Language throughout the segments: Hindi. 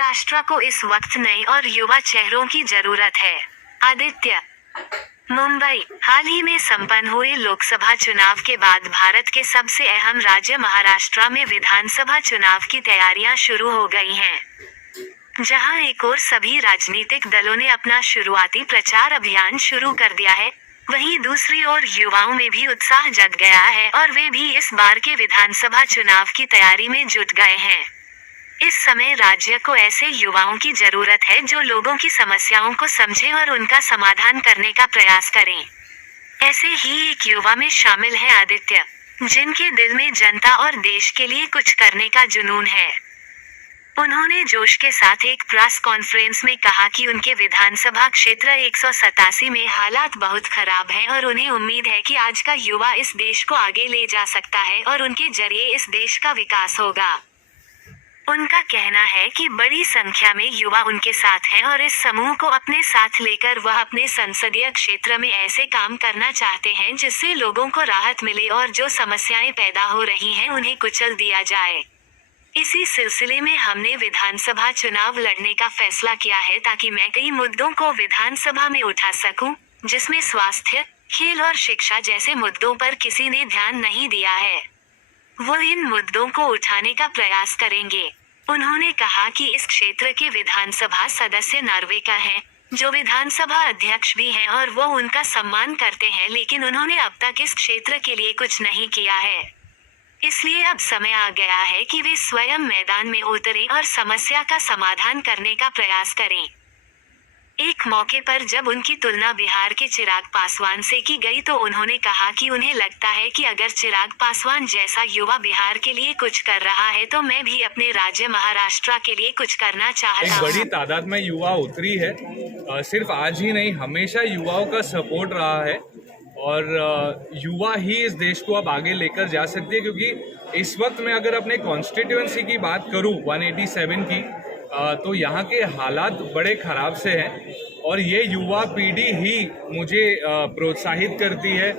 महाराष्ट्र को इस वक्त नए और युवा चेहरों की जरूरत है। आदित्य, मुंबई। हाल ही में संपन्न हुए लोकसभा चुनाव के बाद भारत के सबसे अहम राज्य महाराष्ट्र में विधानसभा चुनाव की तैयारियां शुरू हो गई हैं। जहां एक ओर सभी राजनीतिक दलों ने अपना शुरुआती प्रचार अभियान शुरू कर दिया है, वहीं दूसरी ओर युवाओं में भी उत्साह जग गया है और वे भी इस बार के विधानसभा चुनाव की तैयारी में जुट गए हैं। इस समय राज्य को ऐसे युवाओं की जरूरत है जो लोगों की समस्याओं को समझें और उनका समाधान करने का प्रयास करें। ऐसे ही एक युवा में शामिल है आदित्य, जिनके दिल में जनता और देश के लिए कुछ करने का जुनून है। उन्होंने जोश के साथ एक प्रेस कॉन्फ्रेंस में कहा कि उनके विधानसभा क्षेत्र 187 में हालात बहुत खराब हैं और उन्हें उम्मीद है कि आज का युवा इस देश को आगे ले जा सकता है और उनके जरिए इस देश का विकास होगा। उनका कहना है कि बड़ी संख्या में युवा उनके साथ हैं और इस समूह को अपने साथ लेकर वह अपने संसदीय क्षेत्र में ऐसे काम करना चाहते हैं जिससे लोगों को राहत मिले और जो समस्याएं पैदा हो रही हैं उन्हें कुचल दिया जाए। इसी सिलसिले में हमने विधानसभा चुनाव लड़ने का फैसला किया है ताकि मैं कई मुद्दों को विधानसभा में उठा सकूं, जिसमें स्वास्थ्य, खेल और शिक्षा जैसे मुद्दों पर किसी ने ध्यान नहीं दिया है। वो इन मुद्दों को उठाने का प्रयास करेंगे। उन्होंने कहा कि इस क्षेत्र के विधानसभा सदस्य नार्वेकर हैं, जो विधानसभा अध्यक्ष भी हैं और वो उनका सम्मान करते हैं, लेकिन उन्होंने अब तक इस क्षेत्र के लिए कुछ नहीं किया है। इसलिए अब समय आ गया है कि वे स्वयं मैदान में उतरें और समस्या का समाधान करने का प्रयास करें। एक मौके पर जब उनकी तुलना बिहार के चिराग पासवान से की गई तो उन्होंने कहा कि उन्हें लगता है कि अगर चिराग पासवान जैसा युवा बिहार के लिए कुछ कर रहा है तो मैं भी अपने राज्य महाराष्ट्र के लिए कुछ करना चाहता हूँ। एक बड़ी तादाद में युवा उतरी है, सिर्फ आज ही नहीं, हमेशा युवाओं का सपोर्ट रहा है और युवा ही इस देश को अब आगे लेकर जा सकती है। क्योंकि इस वक्त मैं अगर अपने कॉन्स्टिट्यूएंसी की बात करूं 187 की, तो यहाँ के हालात बड़े ख़राब से हैं और ये युवा पीढ़ी ही मुझे प्रोत्साहित करती है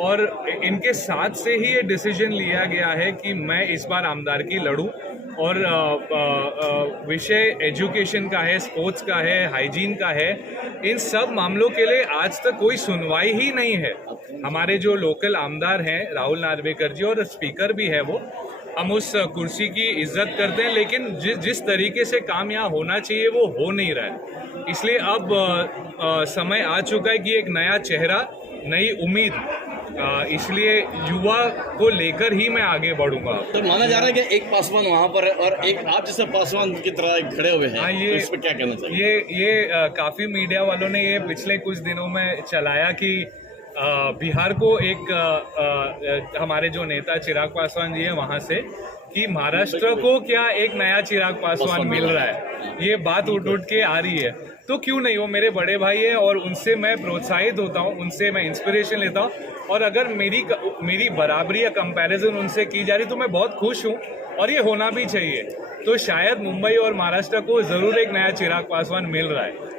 और इनके साथ से ही ये डिसीजन लिया गया है कि मैं इस बार आमदार की लड़ूं। और विषय एजुकेशन का है, स्पोर्ट्स का है, हाइजीन का है, इन सब मामलों के लिए आज तक कोई सुनवाई ही नहीं है। हमारे जो लोकल आमदार हैं राहुल नार्वेकर जी और स्पीकर भी है वो, हम उस कुर्सी की इज्जत करते हैं, लेकिन जिस तरीके से काम यहाँ होना चाहिए वो हो नहीं रहा है। इसलिए अब समय आ चुका है कि एक नया चेहरा, नई उम्मीद, इसलिए युवा को लेकर ही मैं आगे बढ़ूंगा। तो माना जा रहा है कि एक पासवान वहाँ पर है और एक आप जैसे पासवान की तरह खड़े हुए हैं। हाँ, तो इस पर क्या कहना चाहिए? ये काफ़ी मीडिया वालों ने ये पिछले कुछ दिनों में चलाया कि बिहार को एक हमारे जो नेता चिराग पासवान जी हैं वहाँ से, कि महाराष्ट्र को क्या एक नया चिराग पासवान मिल रहा है, ये बात उठ के आ रही है। तो क्यों नहीं, वो मेरे बड़े भाई हैं और उनसे मैं प्रोत्साहित होता हूँ, उनसे मैं इंस्पिरेशन लेता हूँ और अगर मेरी बराबरी या कंपैरिजन उनसे की जा रही तो मैं बहुत खुश हूँ और ये होना भी चाहिए। तो शायद मुंबई और महाराष्ट्र को ज़रूर एक नया चिराग पासवान मिल रहा है।